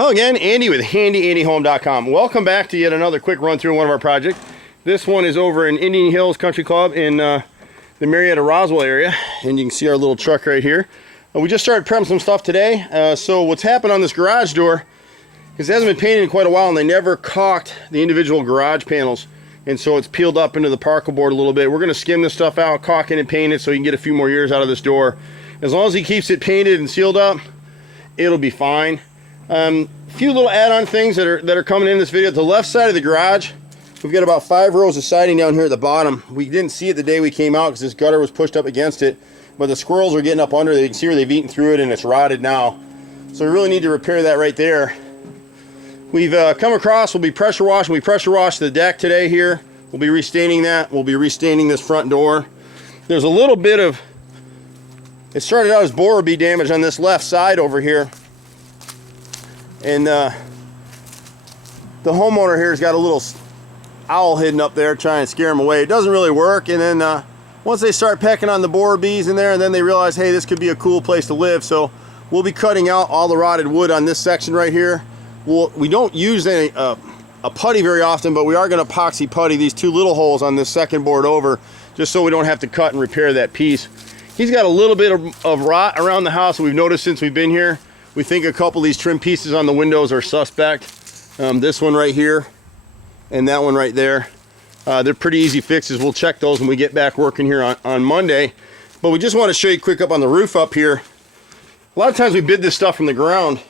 Hello again, Andy with HandyANDYHome.com. Welcome back to yet another quick run through one of our projects. This one is over in Indian Hills Country Club in the Marietta, Roswell area, and you can see our little truck right here. We just started prepping some stuff today. So what's happened on this garage door is it hasn't been painted in quite a while, and they never caulked the individual garage panels, and so it's peeled up into the particle board a little bit. We're going to skim this stuff out, caulk it, and paint it so you can get a few more years out of this door. As long as he keeps it painted and sealed up, it'll be fine. A few little add-on things that are coming in this video. To the left side of the garage, we've got about 5 rows of siding down here at the bottom. We didn't see it the day we came out because this gutter was pushed up against it, but the squirrels are getting up under it. You can see where they've eaten through it and it's rotted now. So we really need to repair that right there. We've come across, we'll be pressure washing. We pressure washed the deck today here. We'll be restaining that. We'll be restaining this front door. There's a little bit of, it started out as borer bead damage on this left side over here. And the homeowner here has got a little owl hidden up there trying to scare him away. It doesn't really work, and then once they start pecking on the borer beads in there, and then they realize, hey, this could be a cool place to live. So we'll be cutting out all the rotted wood on this section right here. We don't use any a putty very often, but we are going to epoxy putty these 2 little holes on this second board over, just so we don't have to cut and repair that piece. He's got a little bit of rot around the house that we've noticed since we've been here. We think a couple of these trim pieces on the windows are suspect. This one right here and that one right there. They're pretty easy fixes. We'll check those when we get back working here on Monday. But we just want to show you quick up on the roof up here. A lot of times we bid this stuff from the ground.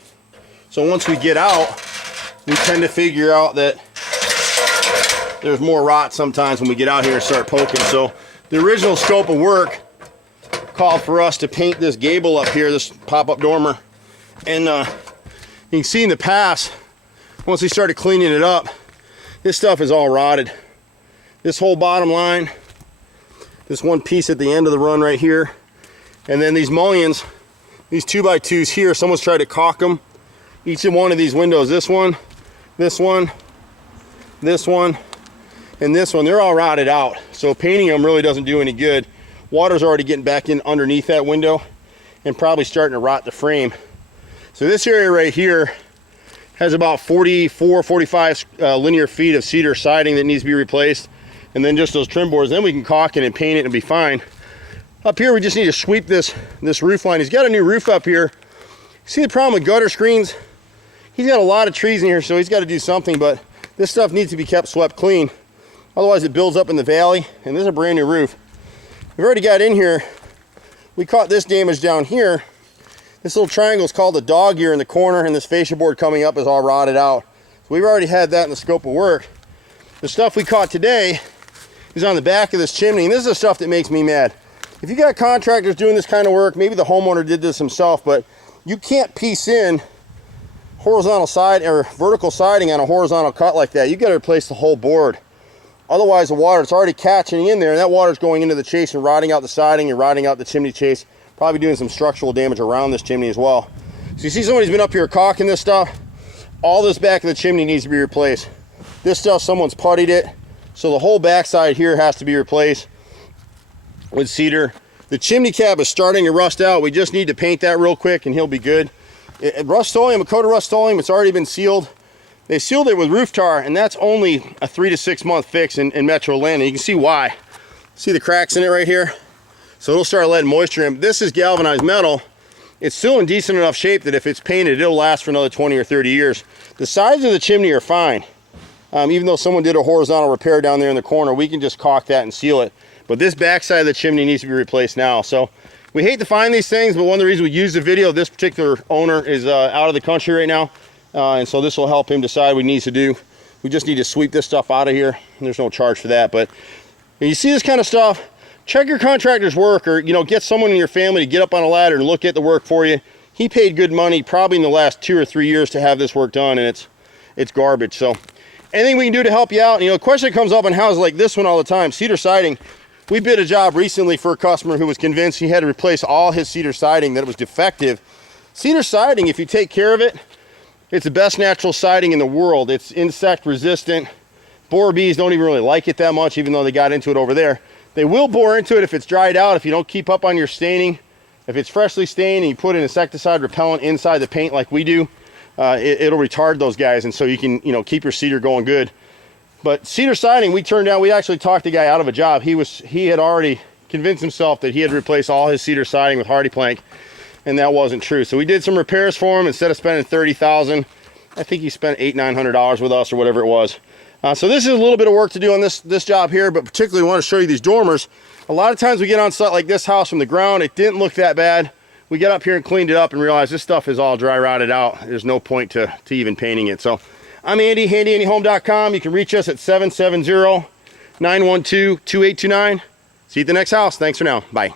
So once we get out, we tend to figure out that there's more rot sometimes when we get out here and start poking. So the original scope of work called for us to paint this gable up here, this pop-up dormer. And you can see in the past, once we started cleaning it up, this stuff is all rotted. This whole bottom line, this one piece at the end of the run right here, and then these mullions, these 2x2s here, someone's tried to caulk them. Each of one of these windows, this one, this one, this one, and this one, they're all rotted out. So painting them really doesn't do any good. Water's already getting back in underneath that window and probably starting to rot the frame. So this area right here has about 44, 45 linear feet of cedar siding that needs to be replaced. And then just those trim boards. Then we can caulk it and paint it and be fine. Up here, we just need to sweep this roof line. He's got a new roof up here. See the problem with gutter screens? He's got a lot of trees in here, so he's got to do something, but this stuff needs to be kept swept clean. Otherwise it builds up in the valley, and this is a brand new roof. We've already got in here. We caught this damage down here. This little triangle is called the dog ear in the corner, and this fascia board coming up is all rotted out. So we've already had that in the scope of work. The stuff we caught today is on the back of this chimney, and this is the stuff that makes me mad. If you got contractors doing this kind of work, maybe the homeowner did this himself, but you can't piece in horizontal side or vertical siding on a horizontal cut like that. You got to replace the whole board. Otherwise the water, it's already catching in there, and that water's going into the chase and rotting out the siding and rotting out the chimney chase. Probably doing some structural damage around this chimney as well. So you see somebody's been up here caulking this stuff. All this back of the chimney needs to be replaced. This stuff, someone's puttied it. So the whole backside here has to be replaced with cedar. The chimney cap is starting to rust out. We just need to paint that real quick and he'll be good. Rustoleum, a coat of Rustoleum, it's already been sealed. They sealed it with roof tar, and that's only a 3 to 6 month fix in Metro Atlanta. You can see why. See the cracks in it right here? So it'll start letting moisture in. This is galvanized metal. It's still in decent enough shape that if it's painted, it'll last for another 20 or 30 years. The sides of the chimney are fine. Even though someone did a horizontal repair down there in the corner, we can just caulk that and seal it. But this backside of the chimney needs to be replaced now. So we hate to find these things, but one of the reasons we use the video, this particular owner is out of the country right now. And so this will help him decide what he needs to do. We just need to sweep this stuff out of here. There's no charge for that. But when you see this kind of stuff, check your contractor's work, or get someone in your family to get up on a ladder and look at the work for you. He paid good money probably in the last 2 or 3 years to have this work done, and it's garbage. So anything we can do to help you out. The question comes up on houses like this one all the time. Cedar siding. We bid a job recently for a customer who was convinced he had to replace all his cedar siding, that it was defective. Cedar siding, if you take care of it, it's the best natural siding in the world. It's insect resistant. Borer bees don't even really like it that much, even though they got into it over there. They will bore into it if it's dried out, if you don't keep up on your staining. If it's freshly stained and you put an insecticide repellent inside the paint like we do, it'll retard those guys, and so you can, you know, keep your cedar going good. But cedar siding, we turned down. We actually talked the guy out of a job. He had already convinced himself that he had replaced all his cedar siding with hardy plank, and that wasn't true. So we did some repairs for him. Instead of spending $30,000, I think he spent $800-900 with us or whatever it was. So this is a little bit of work to do on this job here, but particularly want to show you these dormers. A lot of times we get on site like this house from the ground, it didn't look that bad. We got up here and cleaned it up and realized this stuff is all dry rotted out. There's no point to even painting it. So I'm Andy, HandyANDYHome.com. You can reach us at 770-912-2829. See you at the next house. Thanks for now. Bye.